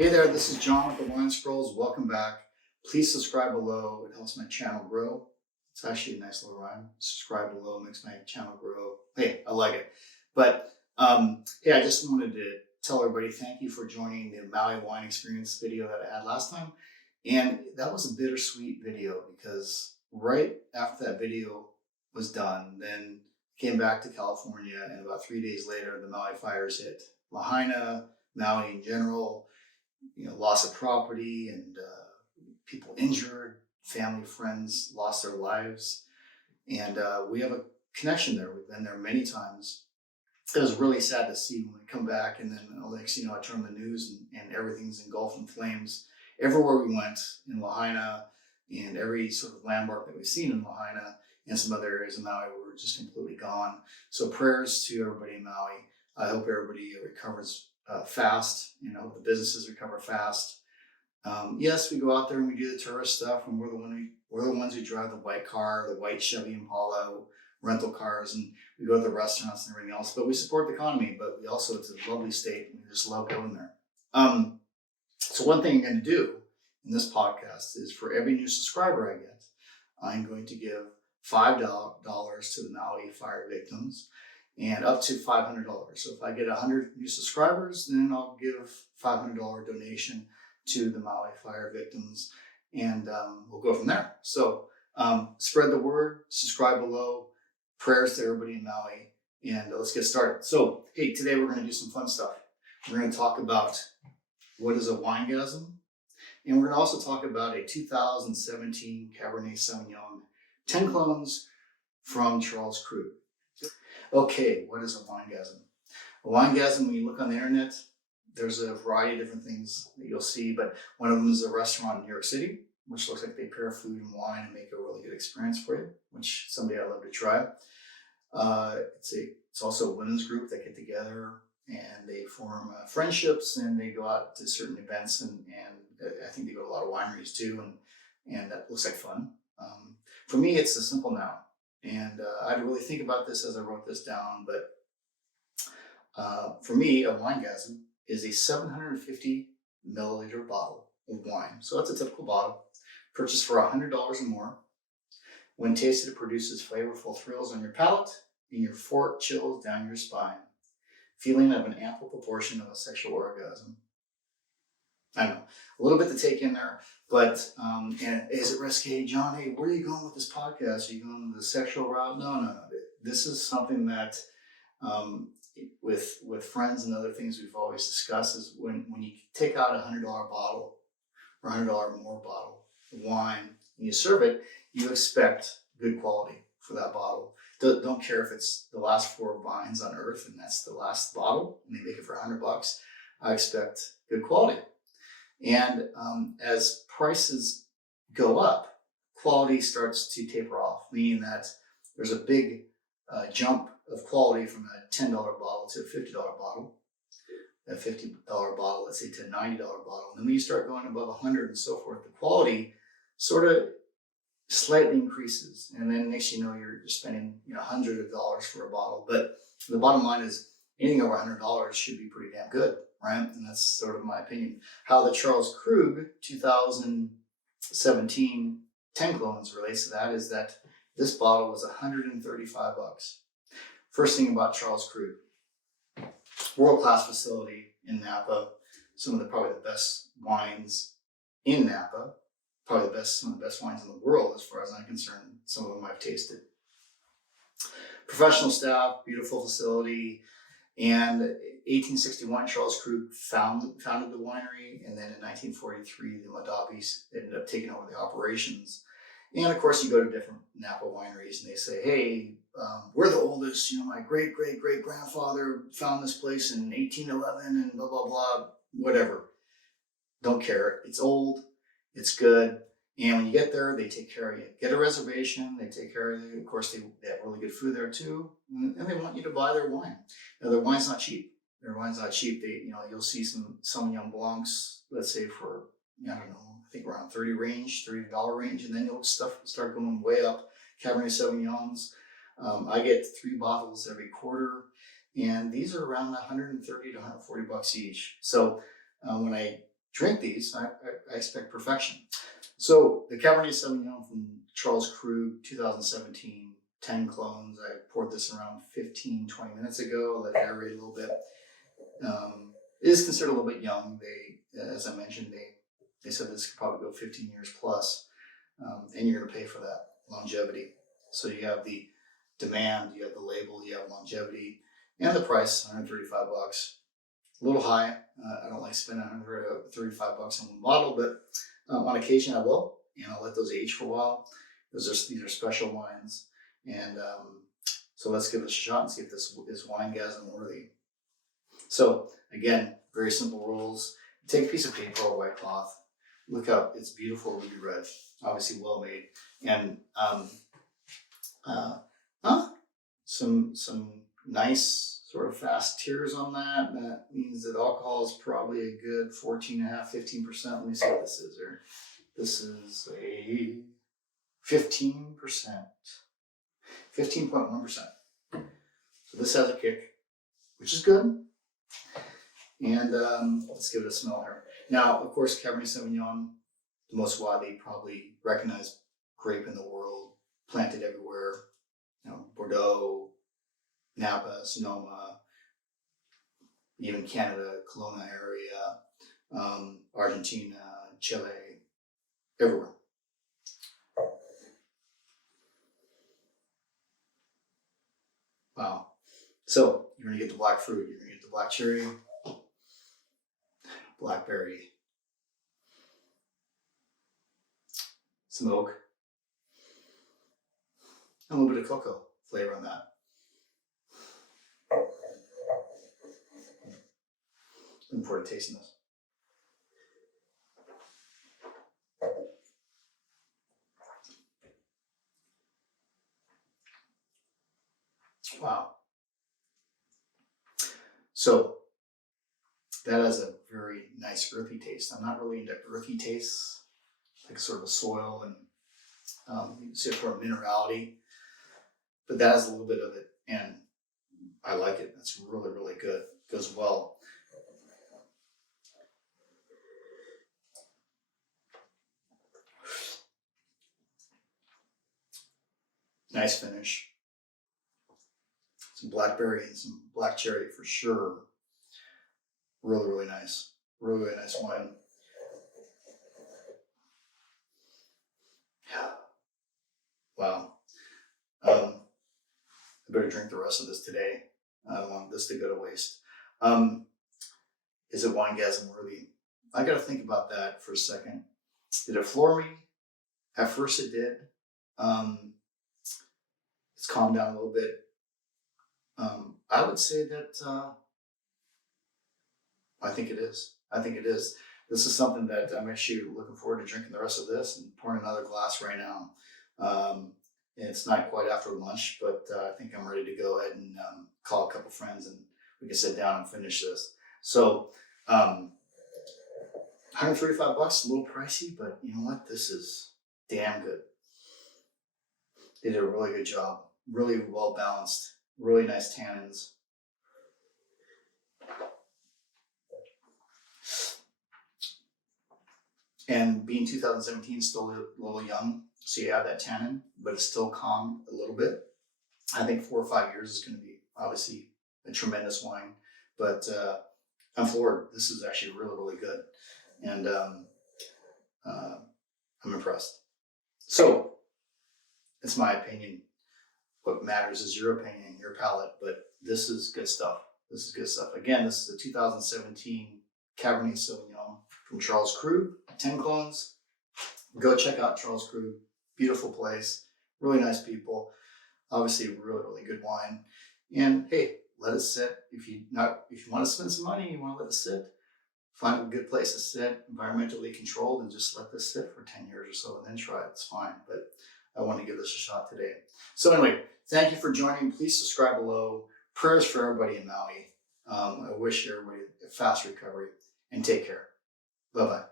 Hey there, this is John with the Wine Scrolls. Welcome back. Please subscribe below. It helps my channel grow. It's actually a nice little rhyme. Subscribe below makes my channel grow. Hey, I like it. But hey, I just wanted to tell everybody thank you for joining the Maui wine experience video that I had last time. And that was a bittersweet video because right after that video was done, then I came back to California, and about 3 days later, the Maui fires hit Lahaina, Maui in general. Loss of property and people injured, family, friends lost their lives. And we have a connection there. We've been there many times. It was really sad to see when we come back and then next, I turn the news and everything's engulfed in flames. Everywhere we went in Lahaina and every sort of landmark that we've seen in Lahaina and some other areas of Maui were just completely gone. So prayers to everybody in Maui. I hope everybody recovers fast. I hope the businesses recover fast. Yes, we go out there and we do the tourist stuff, and we're the ones who drive the white car, the white Chevy Impala, rental cars, and we go to the restaurants and everything else. But we support the economy. But we also, it's a lovely state, and we just love going there. So one thing I'm going to do in this podcast is for every new subscriber I get, I'm going to give $5 to the Maui fire victims, and up to $500. So if I get 100 new subscribers, then I'll give $500 donation to the Maui fire victims, and we'll go from there. So spread the word, subscribe below, prayers to everybody in Maui, and let's get started. So hey, today we're going to do some fun stuff. We're going to talk about what is a winegasm, and we're going to also talk about a 2017 Cabernet Sauvignon 10 clones from Charles Krug. Okay, what is a winegasm? A winegasm, when you look on the internet, there's a variety of different things that you'll see, but one of them is a restaurant in New York City, which looks like they pair food and wine and make a really good experience for you, which someday I'd love to try. It's also a women's group that get together and they form friendships, and they go out to certain events, and I think they go to a lot of wineries too, and that looks like fun. For me, it's a simple noun. And I had to really think about this as I wrote this down, but for me, a winegasm is a 750 milliliter bottle of wine. So that's a typical bottle, purchased for $100 or more. When tasted, it produces flavorful thrills on your palate and your fork chills down your spine, feeling of an ample proportion of a sexual orgasm. I know, a little bit to take in there, but and is it risque, John? Hey, where are you going with this podcast? Are you going the sexual route? No. This is something that with friends and other things we've always discussed is when you take out $100 bottle or $100 more bottle of wine and you serve it, you expect good quality for that bottle. Don't care if it's the last 4 vines on earth and that's the last bottle and they make it for $100. I expect good quality. And as prices go up, quality starts to taper off, meaning that there's a big jump of quality from a $10 bottle to a $50 bottle, a $50 bottle, let's say, to a $90 bottle. And then when you start going above 100 and so forth, the quality sort of slightly increases. And then next you know, you're spending hundreds of dollars for a bottle. But the bottom line is anything over $100 should be pretty damn good. Right? And that's sort of my opinion. How the Charles Krug 2017 10 clones relates to that is that this bottle was $135. First thing about Charles Krug, world-class facility in Napa, probably the best wines in Napa, some of the best wines in the world as far as I'm concerned. Some of them I've tasted. Professional staff, beautiful facility. And 1861, Charles Krug founded the winery, and then in 1943, the Madabis ended up taking over the operations. And of course, you go to different Napa wineries, and they say, "Hey, we're the oldest. My great grandfather found this place in 1811, and blah blah blah, whatever." Don't care. It's old. It's good. And when you get there, they take care of you. Get a reservation. They take care of you. Of course, they have really good food there too, and they want you to buy their wine. Now, their wine's not cheap. You'll see some Sauvignon Blancs, let's say for I think around $30 range, and then you'll start going way up. Cabernet Sauvignons. I get 3 bottles every quarter, and these are around $130 to $140 each. So when I drink these, I expect perfection. So the Cabernet Sauvignon from Charles Krug, 2017, 10 clones. I poured this around 15, 20 minutes ago. Let it aerate a little bit. It is considered a little bit young. They, as I mentioned, they said this could probably go 15 years plus, and you're going to pay for that longevity. So you have the demand, you have the label, you have longevity, and the price, $135. A little high. I don't like spending $135 on one bottle, but on occasion I will, and I'll let those age for a while. These are special wines, and so let's give this a shot and see if this is Winegasm worthy. So again, very simple rules. Take a piece of paper or white cloth. Look up, it's beautiful ruby red, obviously well made, and some nice sort of fast tears on that. That means that alcohol is probably a good 14.5, 15%. Let me see what this is here. This is a 15%, 15.1%. So this has a kick, which is good. And let's give it a smell here. Now, of course, Cabernet Sauvignon, the most widely probably recognized grape in the world, planted everywhere. You know, Bordeaux, Napa, Sonoma, even Canada, Kelowna area, Argentina, Chile, everywhere. Wow. So you're going to get the black fruit, you're going to get the black cherry, blackberry, some oak, and a little bit of cocoa flavor on that. Looking forward to tasting this. Wow. So that has a very nice earthy taste. I'm not really into earthy tastes, like sort of a soil and sort of minerality, but that has a little bit of it, and I like it. It's really, really good. Goes well. Nice finish. Some blackberry and some black cherry for sure. Really, really nice. Really, really nice wine. Wow. I better drink the rest of this today. I don't want this to go to waste. Is it Winegasm worthy? I got to think about that for a second. Did it floor me? At first it did. It's calmed down a little bit. I would say that I think it is. I think it is. This is something that I'm actually looking forward to drinking the rest of this and pouring another glass right now. It's not quite after lunch, but I think I'm ready to go ahead and call a couple friends and we can sit down and finish this. So, $135, a little pricey, but you know what? This is damn good. They did a really good job. Really well balanced. Really nice tannins. And being 2017, still a little young, so you have that tannin, but it's still calm a little bit. I think 4 or 5 years is going to be obviously a tremendous wine, but I'm floored. This is actually really, really good, and I'm impressed. So it's my opinion. What matters is your opinion, your palate, but this is good stuff. This is good stuff. Again, this is a 2017 Cabernet Sauvignon from Charles Krug, 10 clones. Go check out Charles Krug. Beautiful place, really nice people. Obviously, really, really good wine. And hey, let it sit. If you want to spend some money, you want to let it sit. Find a good place to sit, environmentally controlled, and just let this sit for 10 years or so, and then try it. It's fine. But I want to give this a shot today. So anyway, thank you for joining. Please subscribe below. Prayers for everybody in Maui. I wish everybody a fast recovery, and take care. Bye-bye.